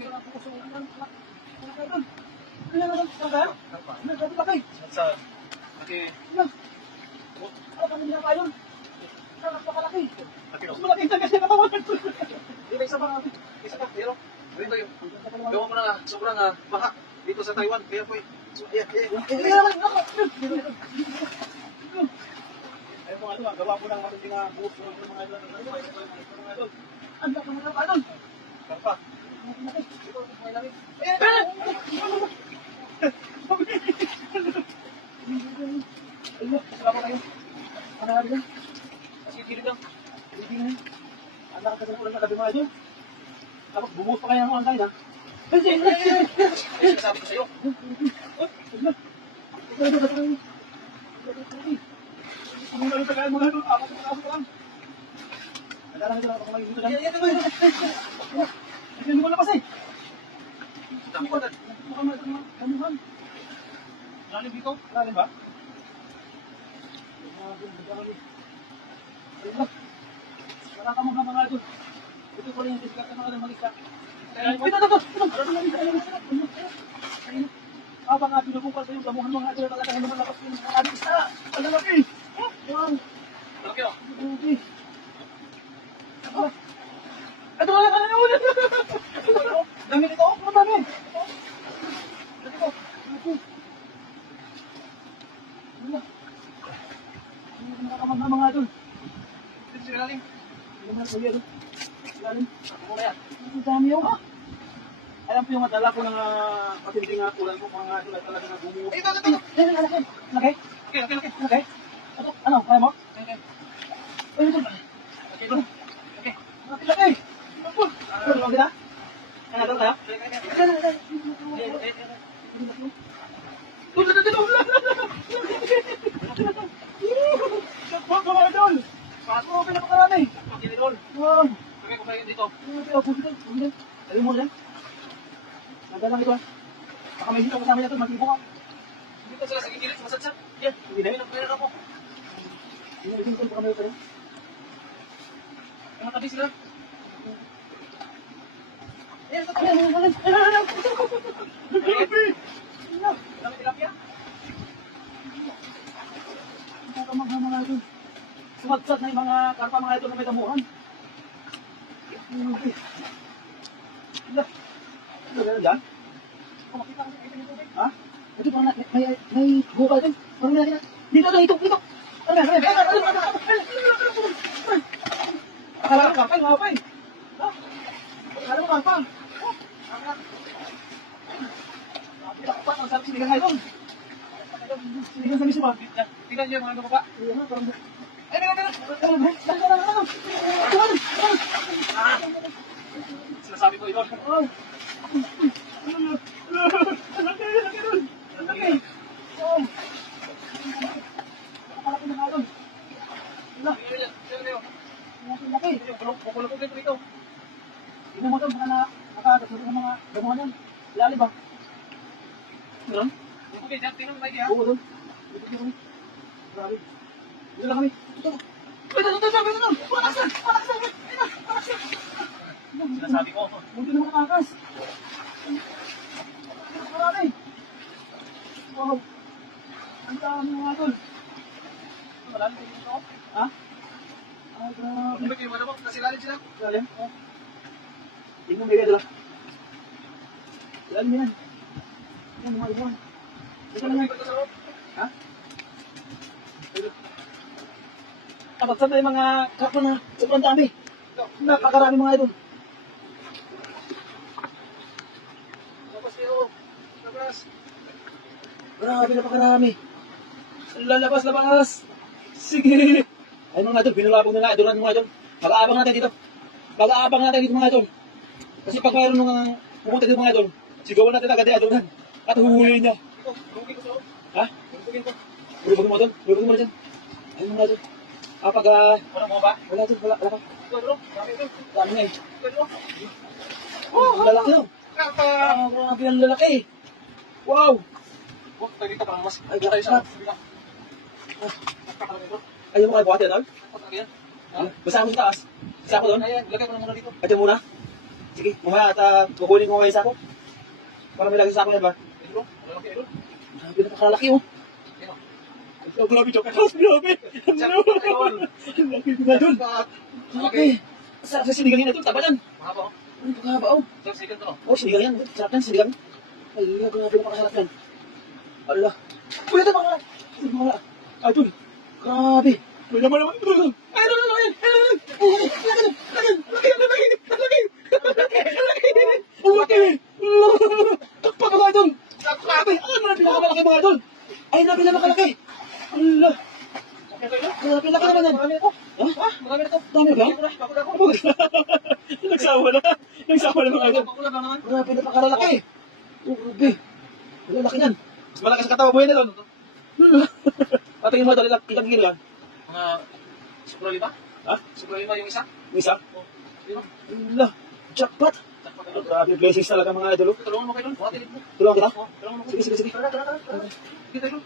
Sa laki. Laki no? Isa pa. Pero ganito yun. Gawa mo na nga, sobrang baha dito sa Taiwan. Kaya po ayan. Ayun mga ito, gawa po ng matinding buhok ng mga ito. Ang laki mga ito. Karpa. Ito, may lamig. Salamat kayo. Ano nga din? Kasi kilid lang. Hindi na yun. Ang lakas na ulan sa gabi mga ito. Tapos bumuhos pa kaya mo ang kain ha? Sabi ko sa'yo. Ang mga ito kaya mga ito. Ako lang. Nagala nito lang ako kumain dito lang. Hindi mo lapas eh. Dami ko na. Damuhan. Lalim dito? Lalim ba? Wala ka mga ito. Ito ko rin yung discard ng mga mag-isla. Habang nga pinubukal sa yung damuhan mga ito talaga na lumalapas yung mga ating isla. Ang lalaki! Laki o? Ito wala ka na naman! Dami nito? Ano dami? Dami ko. Wala. Hindi nakakamag na mga ito. Ito si Lalim. Hindi naman kuya ito. Lalim. Ako na yan. Ang dami yun ha. Alam po yung madala ko ng patinding ulan ko mga ito na talaga na bumuho. Ito. Laki? Laki? Ano? Kaya mo? Okay. Ito. Okay. Laki. Ano kita? Ano tayo? Shotpot mga idol! Paso ko pinapakarami! Pagkili idol! Wow! Kami ko kayo dito. Dali mo dyan. Nagalang ito ha. Baka may dito kasama niya ito, mag-ibo ka. Dito sila sa gigilid, sumasadsad. Yan, hindi namin ang pera ako. Hindi ko baka may ito rin. Mga tabi sila. Ayan, sa tabi. Grabe! Dami tilapia. Ang mga ito. Sumadsad na yung mga karpa mga ito na may damuhan. Ano gano'n dyan? Makita ko sa ito yung tubig. Ha? Ito parang may bukal din. Parang may nakita. Dito. Ano yan? Akala ko kapal, mga kapay. Ha? Akala ko kapal. Nakapita ko pa, ang sarap sinigang ngayon. Sinigang sa miso ba? Tingnan niyo mga baba. Sinasabi ko ito. Laki dun. Laki. Nakalaki na nga dun. Laki. Pukulog ko dito. Tingnan mo dun, baka nakakasunod ng mga damuhan yan. Lali ba? Meron? Tingnan mo maigi ha? Oo dun. Grabe. Dito lang kami. Ito. Palaksan. Sinasabi ko. Buti naman nakakas. Marami. Wow. Ang dami mga tol. Marami kayo dito. Ha? Ay, grabe. Ano ba kayo? Ano ba? Nasilalim sila? Silalim? Oo. Tingnan mo dala. Silalim yan. Yan mga ibuan. Ito lang yan. Ha? Kapagsan na yung mga kapo na sobrang dami. Napakarami mga idol. Labas kayo. Labas. Grabe, napakarami. Labas. Sige. Ay mga idol, pinulabog na nga idol mga idol. Mag-aabang natin dito mga idol. Kasi pag mayroon nung pupunta dito mga idol, sigawan natin agad yung idol at huhulihin niya. Ito, lubugin ko sa'yo. Ha? Lubugin ko. Lubugin mo dyan. Lubugin mo dyan. Ayun mga idol. Kapag wala mo ba? Wala dyan, wala pa. Dami na eh. Lalaki yun. Grabe ang lalaki. Wow. Tayo dito parang mas. Ay, tayo sa. Ayaw mo kayo buhati yan, Al? Basta ako sa taas. Basta ako doon? Lagay ko na muna dito. Ito muna? Sige, mamaya at kukunin ko kayo sa ako. Para may lagi sa ako yan ba? Idol, malalaki idol. Grabe, napakalaki oh. Ayun. Oh, grabe, Joker House, grabe. Ano? Idol. Ang laki ko na doon. Grabe. Sarap sa sinigang yan, idol. Taba yan. Mahaba oh. Ano pagkahaba oh. Isang second to. Oh, sinigang yan. Sarap yan, sinigang. Ala, grabe, napakasarap yan. Ala. Uy, ito mga. Mga. Idol. Grabe. May naman naman. Ay, ano, ano, yan. Ang laki. Takpa mga idol. Grabe. Ano na pinakamalaki mga idol? Ay, nabi na makalaki. Ala. Grabe, laki naman yan. Marami ito. Ha? Ha? Marami ito. Dami ba? Bakod ako. Nagsawa na. Nagsawa na mga idol. Bakod lang naman. Grabe, napakalalaki. Oh, grabe. Ang laki niyan. Malakas sa katawa mo yan, idol. Patingin mo, idol. Ilang kilo yan? Mga Supra 5. Ha? Supra 5 yung isa. Yung isa? Oh. Sino? Ala. Jackpot. Grabe, blessings talaga mga idol. Tulungan mo kayo doon. Buhatin mo. Tulungan kita? Oh, tulungan mo. Sige, sige, sige. Tara. Kita idol.